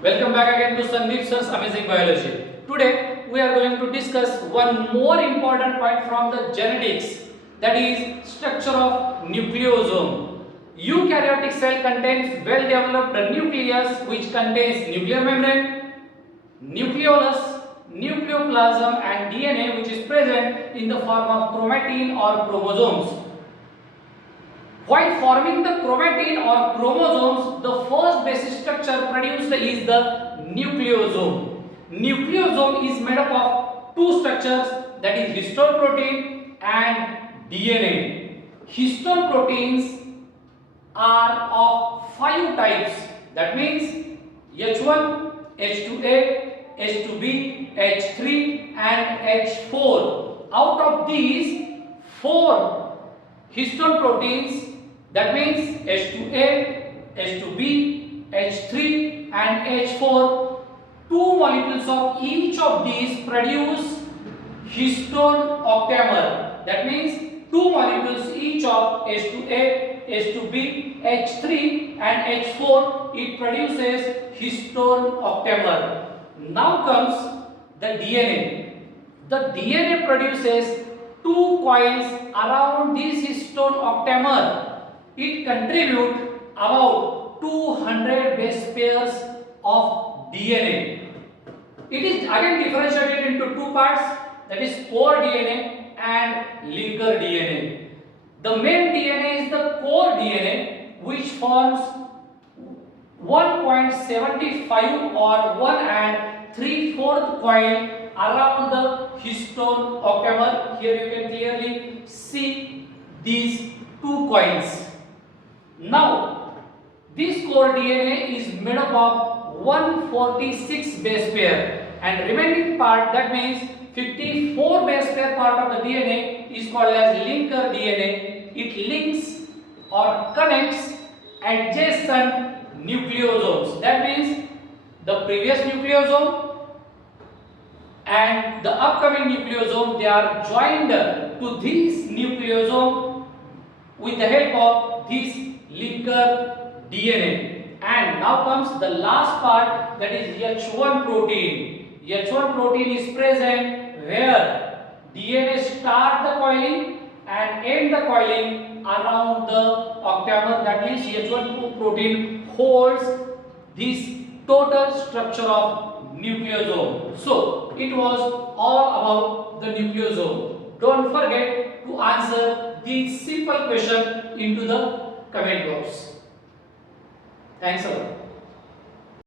Welcome back again to Sandeep Sir's Amazing Biology. Today we are going to discuss one more important point from the genetics, that is structure of nucleosome. Eukaryotic cell contains well developed nucleus which contains nuclear membrane, nucleolus, nucleoplasm and DNA which is present in the form of chromatin or chromosomes. While forming the chromatin or chromosomes, the first basic structure produced is the nucleosome. Nucleosome is made up of two structures, that is histone protein and DNA. Histone proteins are of 5 types, that means H1, H2A, H2B, H3 and H4. Out of these 4 histone proteins, that means H2A, H2B, H3 and H4, 2 molecules of each of these produce histone octamer. That means 2 molecules each of H2A, H2B, H3 and H4, it produces histone octamer. Now comes the DNA. The DNA produces 2 coils around this histone octamer. It contributes about 200 base pairs of DNA. It is again differentiated into 2 parts, that is core DNA and linker DNA. The main DNA is the core DNA which forms 1.75 or 1 and 3/4 coil around the histone octamer. Here you can clearly see these 2 coils. Now, this core DNA is made up of 146 base pair and remaining part, that means 54 base pair part of the DNA is called as linker DNA. It links or connects adjacent nucleosomes. That means the previous nucleosome and the upcoming nucleosome, they are joined to this nucleosome with the help of this linker DNA. And now comes the last part, that is H1 protein. H1 protein is present where DNA start the coiling and end the coiling around the octamer. That means H1 protein holds this total structure of nucleosome. So it was all about the nucleosome. Don't forget to answer these simple questions into the comment box. Thanks a lot.